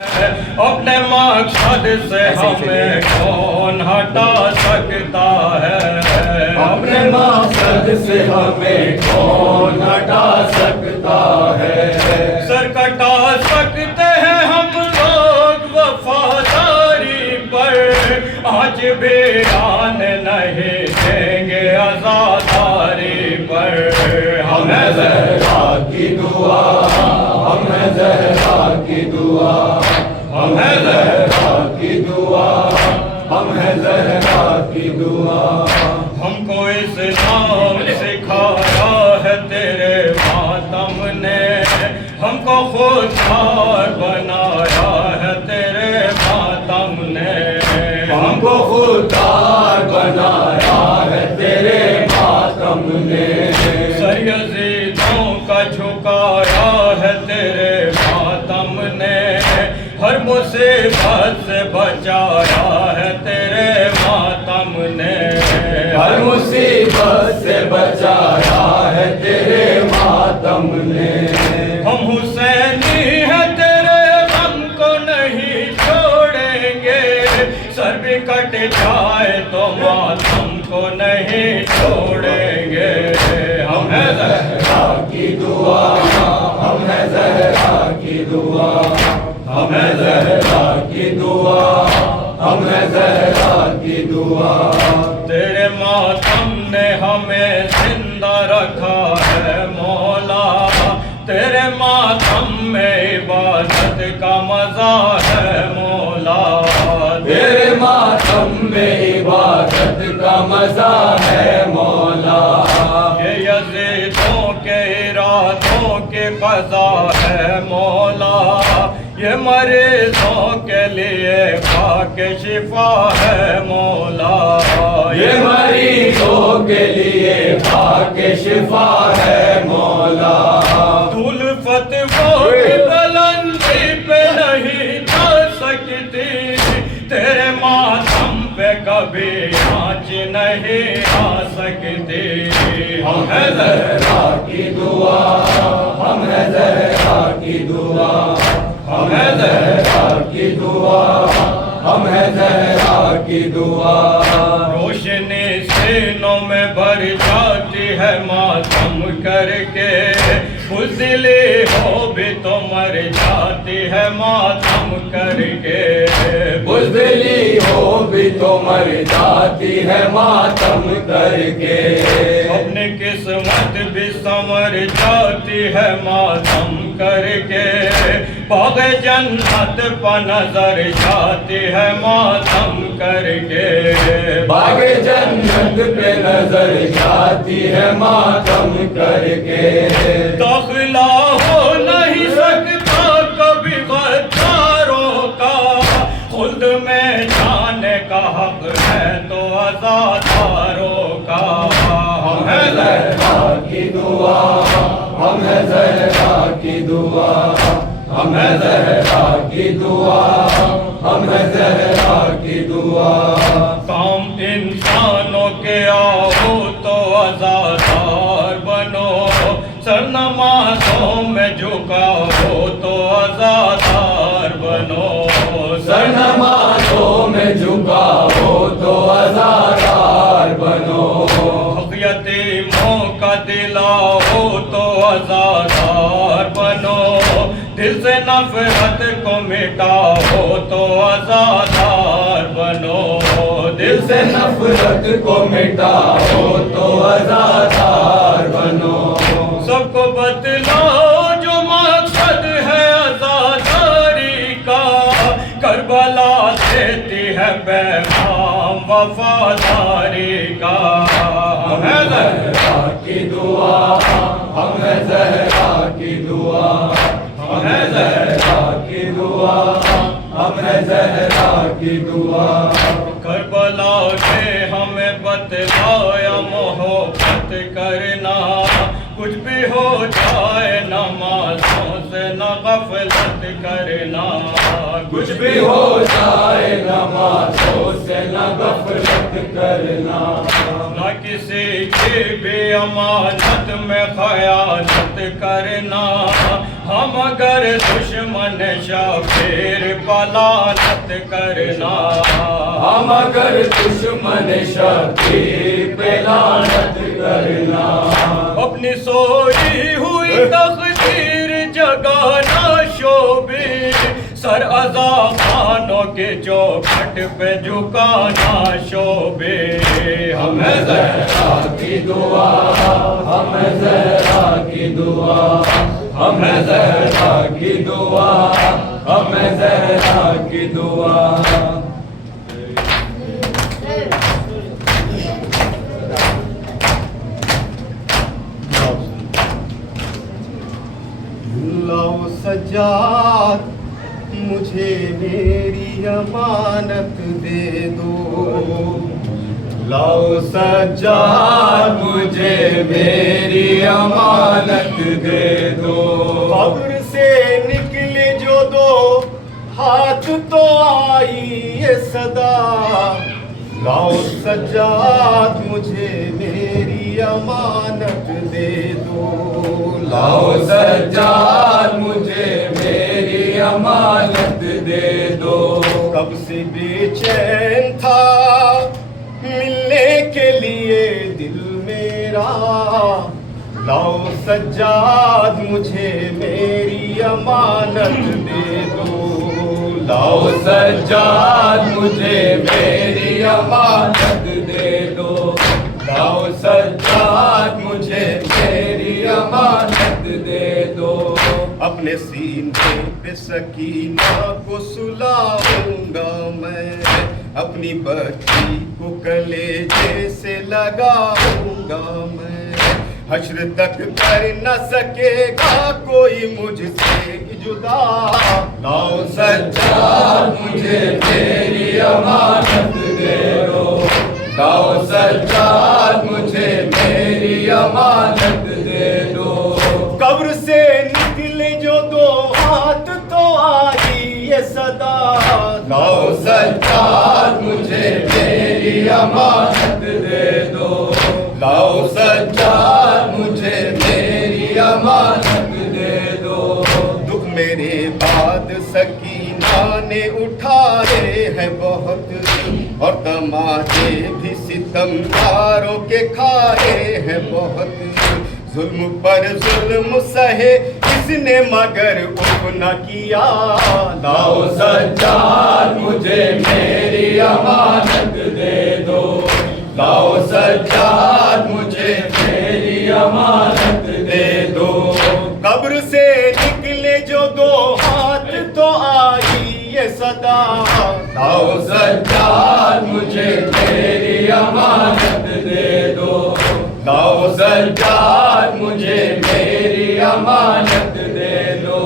अपने मकसद से हमें कौन हटा सकता है। अपने मकसद से हमें कौन हटा सकता है। सर कटा सकते हैं हम लोग वफादारी पर, आज भी आने नहीं देंगे आजादारी पर। हमें ज़हरा की दुआ, हमें ज़हरा की दुआ, हमें ज़हरा की दुआ, हमें ज़हरा की दुआ। हमको इस्लाम सिखाया है तेरे मातम ने, हमको खुददार बनाया है तेरे मातम ने। हमको खुददार बनाया है तेरे मातम ने। सर यज़ीदों का झुकाया है तेरे मातम ने, हर मुसीबत से बचाया है तेरे मातम ने। हर मुसीबत से बचाया है तेरे मातम ने। हम हुसैनी है तेरे गम को नहीं छोड़ेंगे, सर भी कट जाए तो मातम को नहीं छोड़ेंगे। हम है ज़हरा की दुआ, हम है ज़हरा की दुआ, हम है ज़हरा की दुआ, हम है ज़हरा की दुआ। तेरे मातम ने हमें जिंदा रखा है मौला, तेरे मातम में इबादत का मजा है मौला। तेरे मातम में इबादत का मजा है मौला। ये यज़ीदों के इरादों के क़ज़ा है मौला, ये मरीजों के लिए पाक शिफा है मौला। ये मरीजों के लिए पाक शिफा है मौला। धूल फतवों की बुलंदी पे नहीं जा सकती, तेरे मातम पे कभी आँच नहीं आ सकती। हम है ज़हरा की दुआ, हम है ज़हरा की दुआ, हम है ज़हरा की दुआ, हम है ज़हरा की दुआ। रोशनी सीनों में भर जाती है मातम करके, बुज़दिली हो भी तो मर जाती है मातम करके। बुज़दिली हो भी तो मर जाती है मातम करके। अपनी किस्मत भी संवर जाती है मातम करके, बाग़ जन्नत पर नजर जाती है मातम करके। बाग़ जन्नत पे नजर जाती है मातम करके। दाखिला हो नहीं सकता कभी गद्दारों का, खुद में जाने का हक है तो आज़ादारों का। हम है ज़हरा की दुआ, हम है ज़हरा की दुआ, हम है ज़हरा की दुआ, हम है ज़हरा की दुआ। काम इंसानों के आओ तो आज़ादार बनो, सर नमाज़ों में झुकाओ तो आज़ादार बनो। सर नमाज़ों में झुकाओ तो आज़ादार बनो। हक़ यतीमों का दिलाओ तो आज़ादार बनो, दिल से नफ़रत को मिटाओ तो आज़ादार बनो। दिल से नफरत को मिटाओ तो आज़ादार बनो। सबको बतलाओ जो मकसद है आज़ादारी का, करबला देती है पैगाम वफादारी का। हम है ज़हरा की दुआ, हम है ज़हरा की दुआ, हम है ज़हरा की दुआ, हम है ज़हरा की दुआ। करबला के हमें बतलाया मोहब्बत करना, कुछ भी हो जाए नमाज़ों से न गफलत करना। कुछ भी हो जाए नमाज़ों से न गफलत करना। न किसी की भी अमानत में खयानत करना, हम अगर दुश्मन शाफिर पलायत करना, हम अगर दुश्मन शकीर पे लानत करना, अपनी सोई हुई तकदीर जगाना शोभे, सर अज़ा खानों के चौखट पे झुकाना शोभे। हमें ज़हरा की दुआ, हमें ज़हरा की दुआ, हमें ज़हरा की दुआ, हमें ज़हरा की दुआ। लाओ सज्जाद मुझे मेरी अमानत दे दो, लाओ सज्जाद मुझे मेरी अमानत दे दो। कब्र से निकले जो दो हाथ तो आई ये सदा, लाओ सज्जाद मुझे मेरी अमानत दे दो, लाओ सज्जाद मुझे मेरी अमानत दे दो। कब से बेचैन था मिलने के लिए दिल मेरा, लाओ सज्जाद मुझे मेरी अमानत दे दो, लाओ सज्जाद मुझे मेरी अमानत दे दो, लाओ सज्जाद मुझे मेरी अमानत दे दो। अपने सीने पे सकीना को सुलाऊंगा मैं, अपनी बच्ची को कलेजे से लगाऊंगा मैं, हश्र तक कर न सकेगा कोई मुझसे जुदा, लाओ सज्जाद मुझे मेरी अमानत दे दो, लाओ सज्जाद मुझे मेरी अमानत दे दो। कब्र से निकले जो दो हाथ तो आई ये सदा, लाओ सज्जाद मुझे मेरी अमानत दे दो, लाओ सज्जाद मुझे मेरी अमानत दे दो। दुख मेरे बाद सकीना ने उठाए हैं बहुत, और तमाचे भी सितमगारों के खाए हैं बहुत, जुल्म पर जुल्म सहे इसने मगर उफ न किया, लाओ सज्जाद मुझे मेरी अमानत दे दो, लाओ सज्जाद मुझे मेरी अमानत दे दो। कब्र से निकले जो दो हाथ तो आई ये सदा, लाओ सज्जाद मुझे मेरी अमानत दे दो, लाओ सज्जाद मुझे मेरी अमानत दे दो।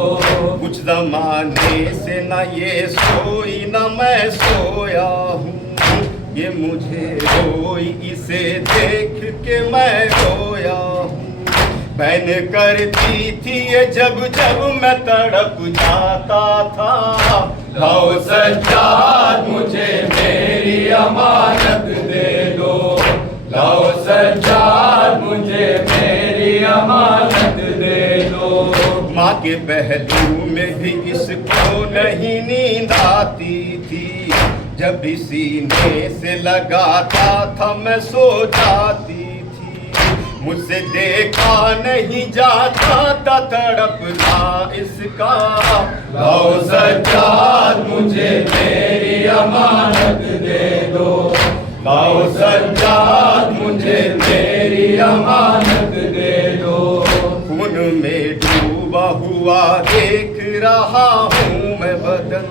कुछ जमाने से न ये सोई न मैं सोया हूँ, ये मुझे रोई इसे देख के मैं रोया हूँ, बहन करती थी ये जब जब मैं तड़प जाता था, लाओ सज्जाद मुझे मेरी अमानत दे दो, लाओ सज्जाद मुझे मेरी अमानत दे दो। माँ के पहलू में भी इसको नहीं नींद आती थी, जब भी सीने से लगाता था मैं सो जाती थी, मुझसे देखा नहीं जाता था तड़पना इसका, लाओ सज्जाद मुझे मेरी अमानत दे दो, लाओ सज्जाद मुझे मेरी अमानत दे दो। खून में डूबा हुआ देख रहा हूँ मैं बदन,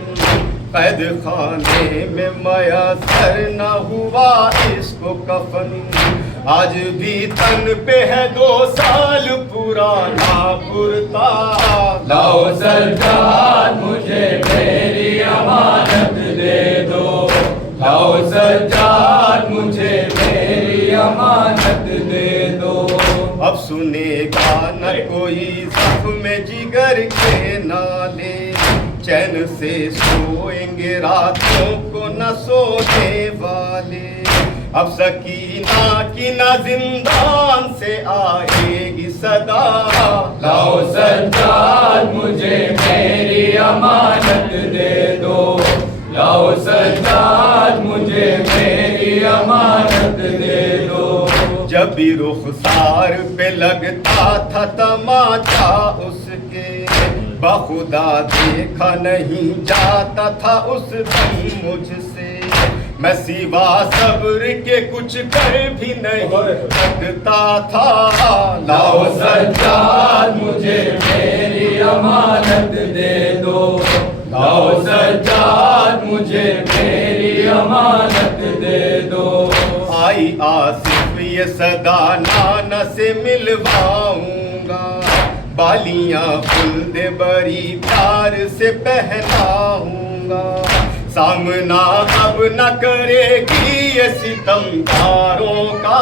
कैद खाने में मयसर न हुआ इसको कफन, आज भी तन पे है 2 साल पुराना कुर्ता, लाओ सज्जाद मुझे मेरी अमानत दे दो, लाओ सज्जाद मुझे मेरी अमानत दे दो। अब सुनेगा न कोई जख्म जिगर के नाले, चैन से सोएंगे रातों को न सोने वाले, अब सकीना की ना जिंदान से आएगी सदा। लाओ सज्जाद मुझे मेरी अमानत दे दो, लाओ सज्जाद मुझे मेरी अमानत दे दो। जब भी रुखसार पे लगता था तमाचा उसके, बखुदा देखा नहीं जाता था उस दम मुझसे। मैं सिवा सब्र के कुछ कर भी नहीं सकता था। लाओ सज्जाद मुझे मेरी अमानत दे दो, लाओ सज्जाद मुझे मेरी अमानत दे दो। आई आसिफ ये सदा नाना से मिलवाऊंगा, बालियां फूल दे बड़ी प्यार से पहनाऊंगा। सामना अब न करेगी ये सितमगारों का।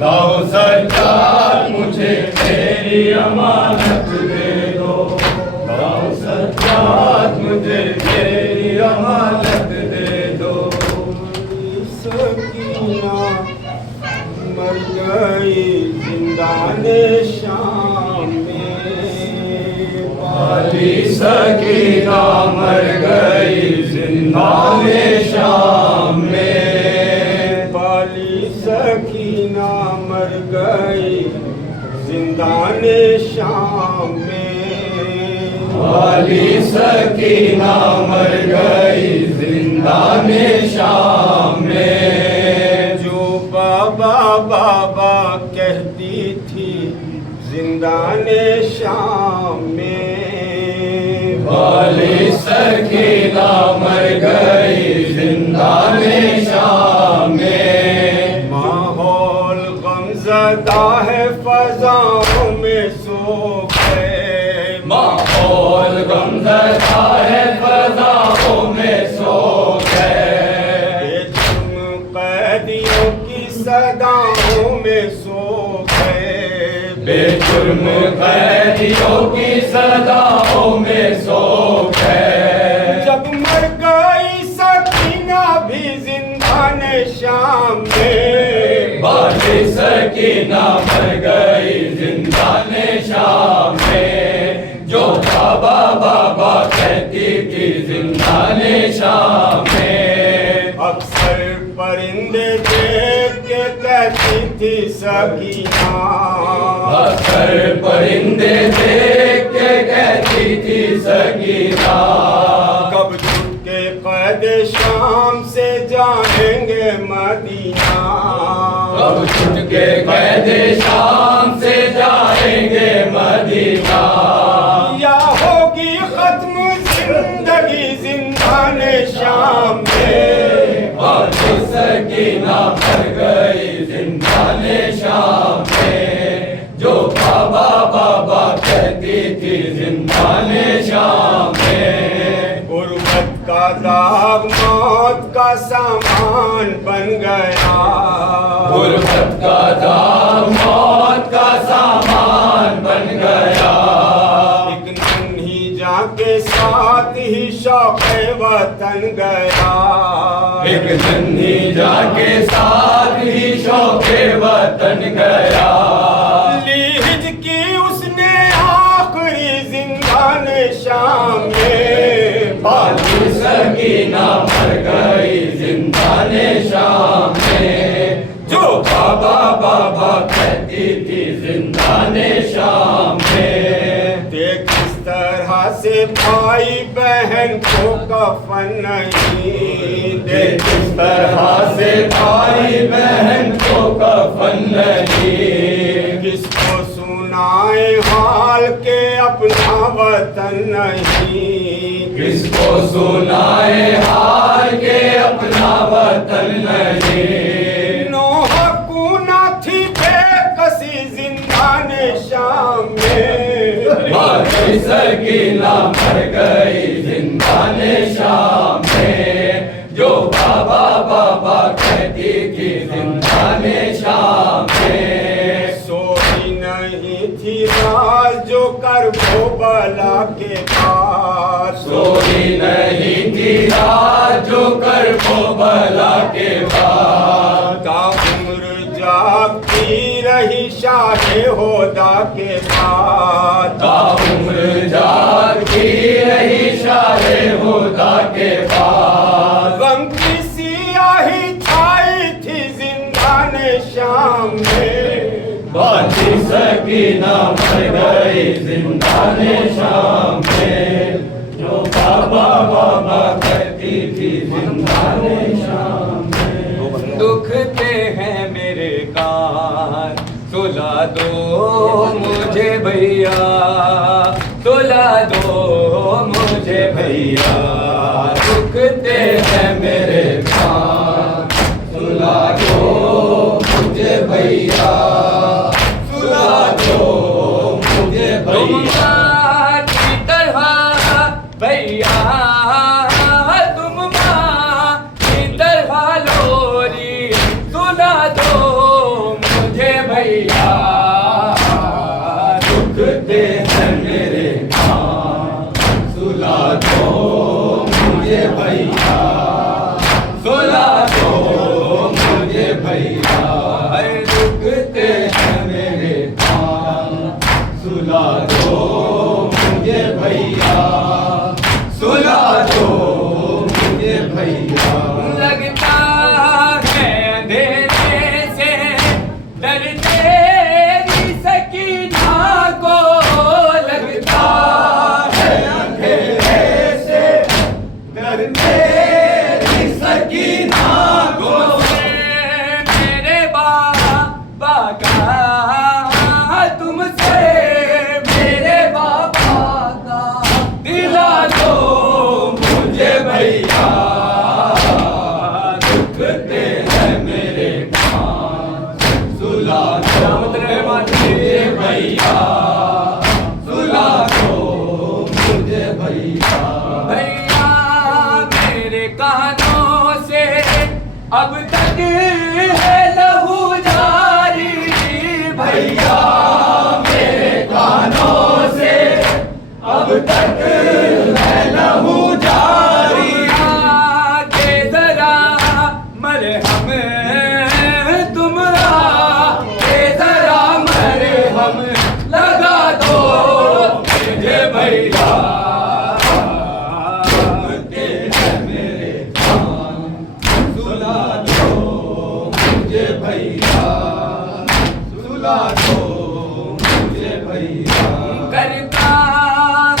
लाओ सज्जाद मुझे मेरी अमानत दे दो, लाओ सज्जाद मुझे मेरी अमानत दे दो। सकीना मर गई जिंदाने शाम में, वाली सकीना मर गई जिंदाने शाम में। वाली सकीना मर गई जिंदाने शाम में, वाली सकीना मर गई जिंदाने शाम में। जो बाबा बाबा कहती थी जिंदाने शाम में, वाली सकीना मर गई जिंदाने शाम में। माहौल गमज़दा है फज़ाओं में सो गए, माहौल गमज़दा है फज़ाओं में सो गए। बेजुर्म कैदियों की सदाओं में सो गए, बेजुर्म कैदियों की सदाओं में सो गए। जब मर गई सकीना भी जिंदाने शाम में, वाली सकीना मर गई जिंदाने शाम में। जो बाबा बाबा कहती थी जिंदाने शाम में। अक्सर परिंदे देख के कहती थी सकीना, अक्सर परिंदे देख के कहती थी सकीना। कब छुट के कैद शाम से जाएंगे मदीना, कब छुट के कैद शाम से जाएंगे मदीना। या होगी खत्म जिंदगी जिंदाने शाम में। वाली सकीना मर गई जिंदाने शाम में। जो बाबा बाबा कहती थी जिंदाने शाम में। गुर्बत का दाग मौत का सामान बन गया, गुर्बत का दाग मौत का सामान बन गया। एक नन्ही जाके साथ ही शौक़े वतन गया, एक नन्ही जाके साथ ही शौक़े वतन गया। लीज की उसने आखिरी जिंदाने शाम में। वाली सकीना मर गई जिंदाने शाम में। जो बाबा बाबा कहती थी जिंदाने शाम में। देख किस तरह से भाई बहन को कफन नहीं, देख किस तरह से भाई बहन को कफन नहीं। किसको सुनाए हाल के अपना वतन नहीं, किसको सुनाए हाल के अपना वतन नहीं। नोह को न थी बेकसी जिंदाने शाम में। वाली सकीना मर गई जिंदाने शाम में। जो बाबा बाबा कहती थी जिंदाने शाम में। सोई नहीं थी रात जो करबो बला के पास, सोई नहीं थी रात जो करबो बला के बाद। होदा के बाद। ताउम्र जागती रही शाहे होदा के बाद। गम की सियाही छाई थी जिंदान शाम में। बाती सकीना मर गई जिंदाने शाम में। जो बाबा बाबा करती थी जिंदाने शाम में। दुखते हैं मेरे कान, सुला दो मुझे भैया, सुला दो मुझे भैया। दुखते हैं मेरे कान, सुला दो मुझे भैया, सुला दो मुझे भैया। तुम की तरह भैया, तुम माँ की तरह लोरी, सुला दो मुझे भैया। दुखते हैं मेरे कान, सुला दो मुझे भैया, सुला दो मुझे भैया। दुखते हैं मेरे कान, सुला दो मुझे भैया, सुला दो मुझे भैया। लगता है अंधेरे से डरते सकीना को, लगता है अंधेरे से डरते सकीना को। मेरे बाबा का, तुमसे मेरे बाबा का दिला दो मुझे भैया। दुखते हैं मेरे कान, सुला दो मुझे भैया, सुला दो मुझे भैया। भैया मेरे कानों से अब तक है लहू जारी, भैया मेरे कानों से अब तक है लहू जारी। के जरा मरहम तुमरा, के जरा मरहम लगा दो मुझे भैया। दुखते हैं मेरे कान, सुला दो मुझे भैया, सुला दो मुझे भैया। करता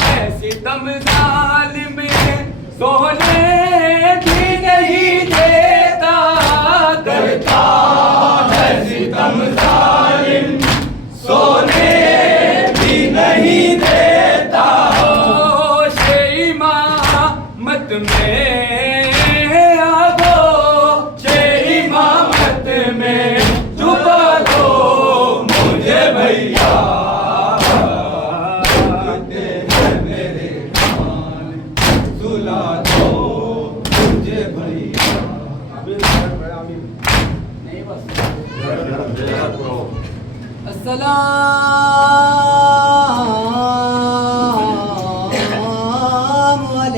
है सितम जालिम, सोने भी नहीं देता। करता है सितम जालिम, सोने भी नहीं देता। मत में आगो, मत में छुपा दो मुझे भैया। दुखते हैं मेरे कान, सुला दो मुझे भैया। अस्सलाम